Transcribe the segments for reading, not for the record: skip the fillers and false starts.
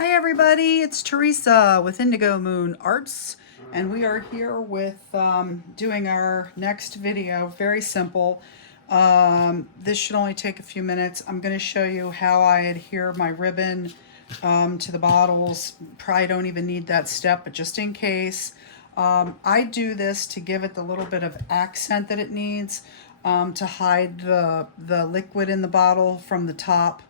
Hi everybody, it's Teresa with Indigo Moon Arts, and we are here with doing our next video. Very simple. This should only take a few minutes. I'm going to show you how I adhere my ribbon to the bottles. Probably don't even need that step, but just in case. I do this to give it the little bit of accent that it needs, to hide the liquid in the bottle from the top.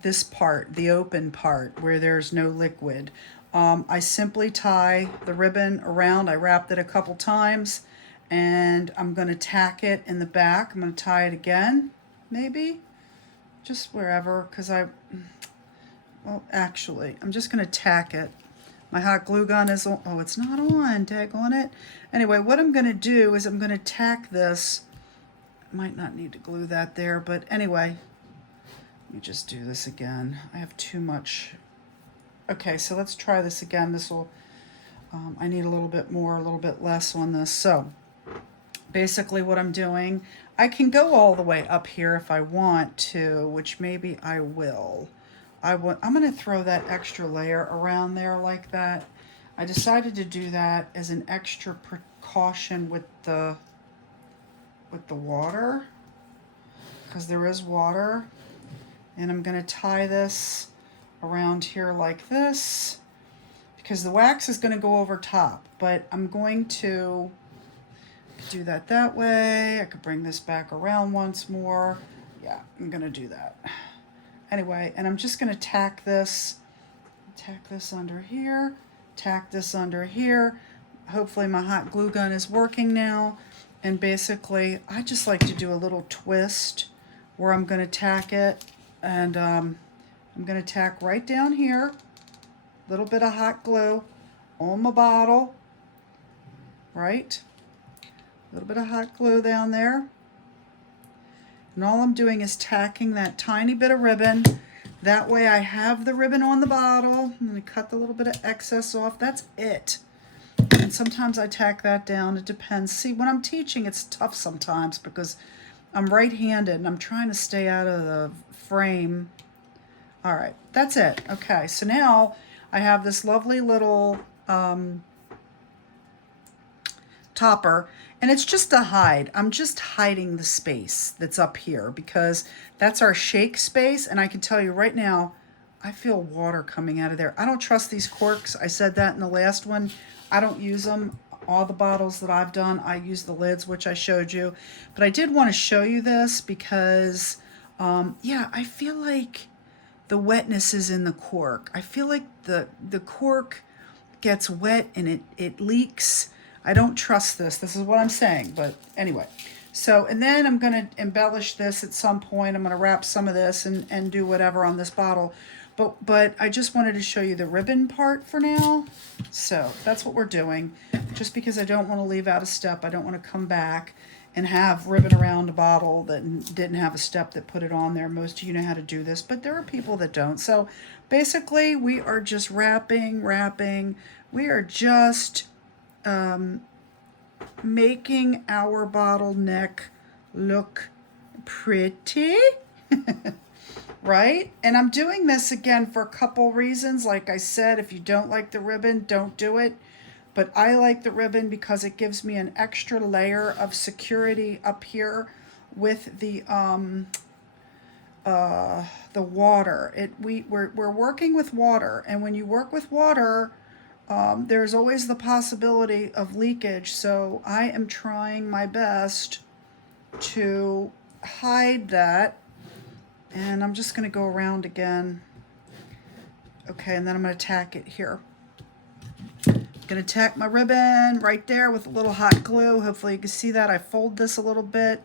This part, the open part where there's no liquid. I simply tie the ribbon around. I wrapped it a couple times and I'm going to tack it in the back. I'm going to tie it again, maybe, just wherever, because well, actually, I'm just going to tack it. My hot glue gun is on. Oh, it's not on. Tag on it. Anyway, what I'm going to do is I'm going to tack this. Might not need to glue that there, but anyway. Let me just do this again. I have too much. Okay, so let's try this again. This will, I need a little bit more, a little bit less on this. So basically what I'm doing, I can go all the way up here if I want to, which maybe I will. I'm going to throw that extra layer around there like that. I decided to do that as an extra precaution with the water, because there is water. And I'm going to tie this around here like this, because the wax is going to go over top, but I'm going to do that way. I could bring this back around once more. Yeah, I'm going to do that. Anyway, and I'm just going to tack this under here, tack this under here. Hopefully my hot glue gun is working now. And basically, I just like to do a little twist where I'm going to tack it. And I'm going to tack right down here, a little bit of hot glue on my bottle, right? A little bit of hot glue down there. And all I'm doing is tacking that tiny bit of ribbon. That way I have the ribbon on the bottle. I'm going to cut the little bit of excess off. That's it. And sometimes I tack that down. It depends. See, when I'm teaching, it's tough sometimes because I'm right-handed and I'm trying to stay out of the frame. All right, that's it. Okay, so now I have this lovely little topper, and it's just to hide. I'm just hiding the space that's up here because that's our shake space, and I can tell you right now, I feel water coming out of there. I don't trust these corks. I said that in the last one. I don't use them. All the bottles that I've done, I use the lids, which I showed you. But I did want to show you this because, yeah, I feel like the wetness is in the cork. I feel like the cork gets wet and it leaks. I don't trust this. This is what I'm saying. But anyway, so, and then I'm going to embellish this at some point. I'm going to wrap some of this and do whatever on this bottle. But I just wanted to show you the ribbon part for now. So that's what we're doing. Just because I don't want to leave out a step, I don't want to come back and have ribbon around a bottle that didn't have a step that put it on there. Most of you know how to do this, but there are people that don't. So basically we are just wrapping. We are just making our bottleneck look pretty. Right? And I'm doing this again for a couple reasons. Like I said, if you don't like the ribbon, don't do it. But I like the ribbon because it gives me an extra layer of security up here with the water. We're working with water, and when you work with water, there's always the possibility of leakage. So I am trying my best to hide that. And I'm just going to go around again. Okay, and then I'm going to tack it here. I'm going to tack my ribbon right there with a little hot glue. Hopefully you can see that. I fold this a little bit.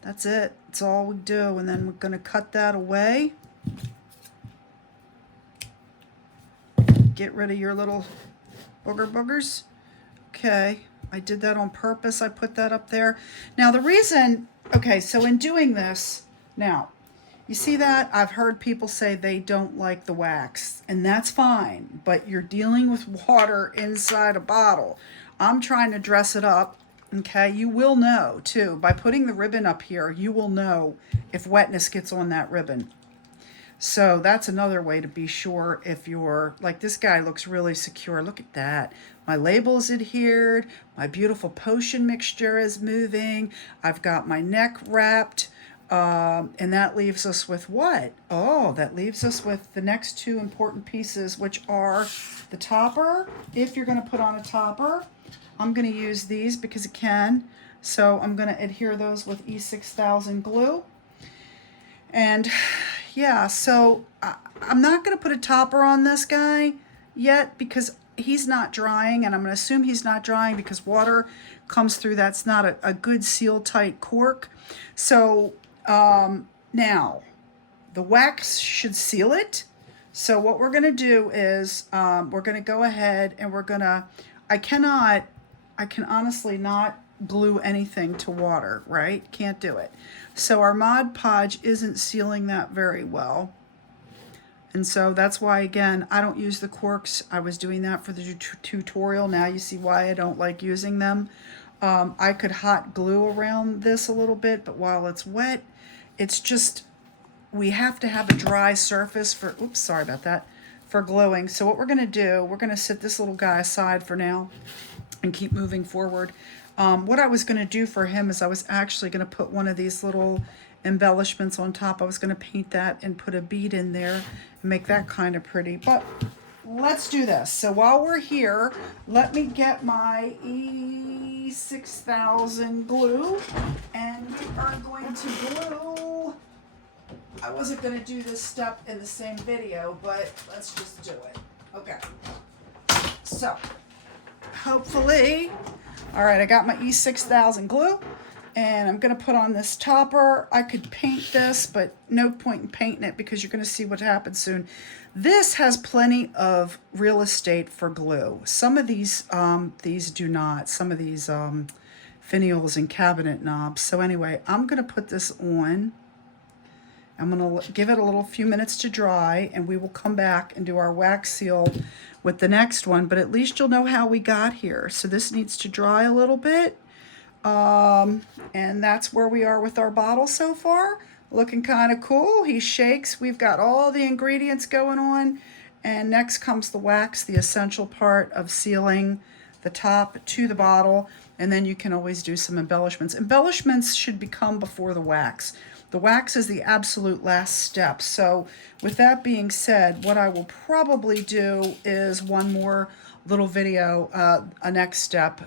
That's it. That's all we do. And then we're going to cut that away. Get rid of your little boogers. Okay, I did that on purpose. I put that up there. Now the reason, okay, so in doing this, now, you see that? I've heard people say they don't like the wax, and that's fine, but you're dealing with water inside a bottle. I'm trying to dress it up, okay? You will know, too. By putting the ribbon up here, you will know if wetness gets on that ribbon. So that's another way to be sure if you're, like this guy looks really secure. Look at that. My label's adhered. My beautiful potion mixture is moving. I've got my neck wrapped. And that leaves us with what? Oh, that leaves us with the next two important pieces, which are the topper. If you're going to put on a topper, I'm going to use these because it can. So I'm going to adhere those with E6000 glue. And yeah, so I'm not going to put a topper on this guy yet because he's not drying, and I'm going to assume he's not drying because water comes through. That's not a good seal tight cork. So now the wax should seal it. So what we're going to do is we're going to go ahead and we're going to, I can honestly not glue anything to water, right? Can't do it. So our Mod Podge isn't sealing that very well. And so that's why, again, I don't use the corks. I was doing that for the tutorial. Now you see why I don't like using them. I could hot glue around this a little bit, but while it's wet, it's just, we have to have a dry surface for, oops, sorry about that, for gluing. So what we're going to do, we're going to set this little guy aside for now and keep moving forward. What I was going to do for him is I was actually going to put one of these little embellishments on top. I was going to paint that and put a bead in there and make that kind of pretty. But let's do this. So while we're here, let me get my E6000 glue, and we are going to glue. I wasn't going to do this step in the same video, but let's just do it. Okay. So hopefully, all right, I got my E6000 glue, and I'm going to put on this topper. I could paint this, but no point in painting it because you're going to see what happens soon. This has plenty of real estate for glue. Some of these do not. Some of these finials and cabinet knobs. So anyway, I'm going to put this on. I'm going to give it a little few minutes to dry, and we will come back and do our wax seal with the next one, but at least you'll know how we got here. So this needs to dry a little bit. And that's where we are with our bottle so far. Looking kind of cool. He shakes. We've got all the ingredients going on. And next comes the wax, the essential part of sealing the top to the bottle. And then you can always do some embellishments. Embellishments should become before the wax. The wax is the absolute last step. So with that being said, what I will probably do is one more little video, a next step,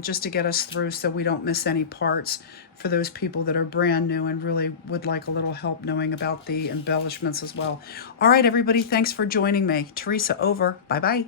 just to get us through so we don't miss any parts for those people that are brand new and really would like a little help knowing about the embellishments as well. All right, everybody, thanks for joining me. Teresa, over. Bye-bye.